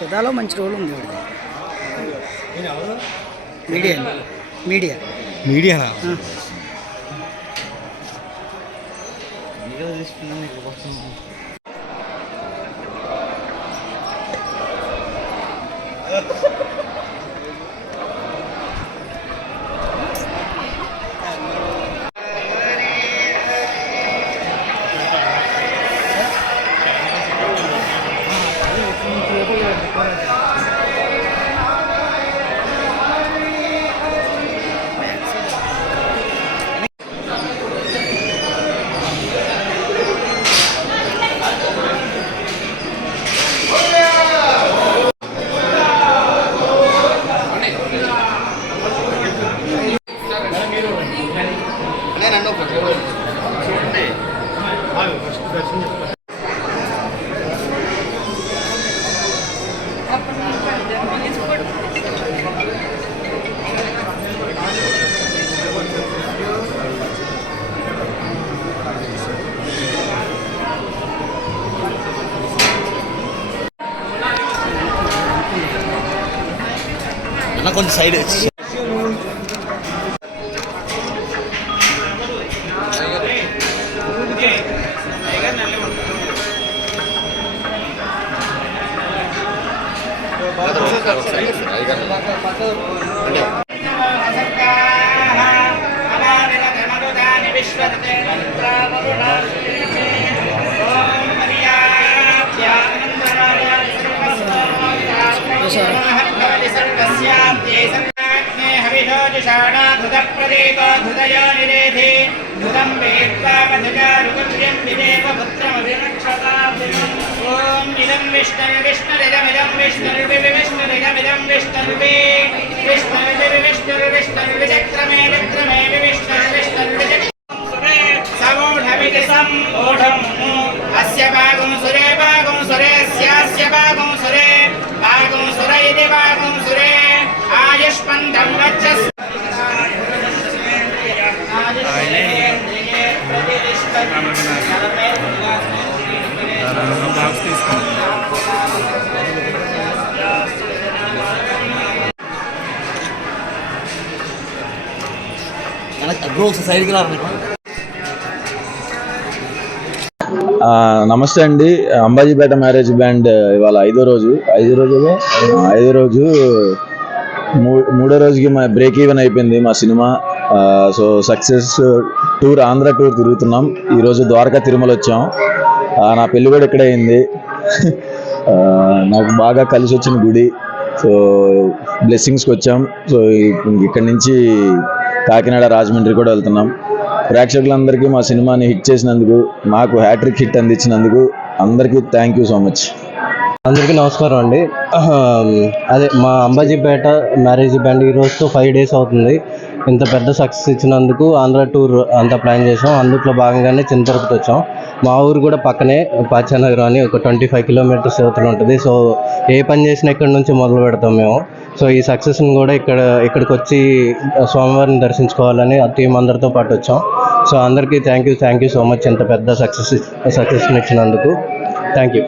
పెదాలో మంచి రోల్ ఉంది. Media media మీడియానా కొంచెం సైడ్ వచ్చి నమస్తే అండి. అంబాజీపేట మ్యారేజ్ బ్యాండ్ ఇవాళ ఐదో రోజు మూడో రోజుకి మా బ్రేక్ ఈవెన్ అయిపోయింది మా cinema. So success tour, Andhra tour తిరుగుతున్నాం. ఈరోజు ద్వారకా తిరుమల వచ్చాం. నా పెళ్లి కూడా ఇక్కడే అయింది. నాకు బాగా కలిసి వచ్చిన గుడి. సో బ్లెస్సింగ్స్కి వచ్చాం. సో ఇక్కడి నుంచి కాకినాడ, రాజమండ్రి కూడా వెళ్తున్నాం. ప్రేక్షకులందరికీ మా సినిమాని హిట్ చేసినందుకు, మాకు హ్యాట్రిక్ హిట్ అందించినందుకు అందరికీ థ్యాంక్ యూ సో మచ్. అందరికీ నమస్కారం అండి. అదే మా అంబాజీపేట మ్యారేజ్ బ్యాండ్ ఈరోజుతో 5 days అవుతుంది. ఇంత పెద్ద సక్సెస్ ఇచ్చినందుకు ఆంధ్ర టూర్ అంతా ప్లాన్ చేసాం. అందులో భాగంగానే చిన్న తిరుపతి వచ్చాం. మా ఊరు కూడా పక్కనే పాచానగరం అని ఒక 25 kilometers అవతల ఉంటుంది. సో ఏ పని చేసినా ఇక్కడ నుంచి మొదలు పెడతాం మేము. సో ఈ సక్సెస్ని కూడా ఇక్కడికి వచ్చి స్వామివారిని దర్శించుకోవాలని ఆ టీం అందరితో పాటు వచ్చాం. సో అందరికీ థ్యాంక్ యూ సో మచ్ ఇంత పెద్ద సక్సెస్ని ఇచ్చినందుకు. Thank you.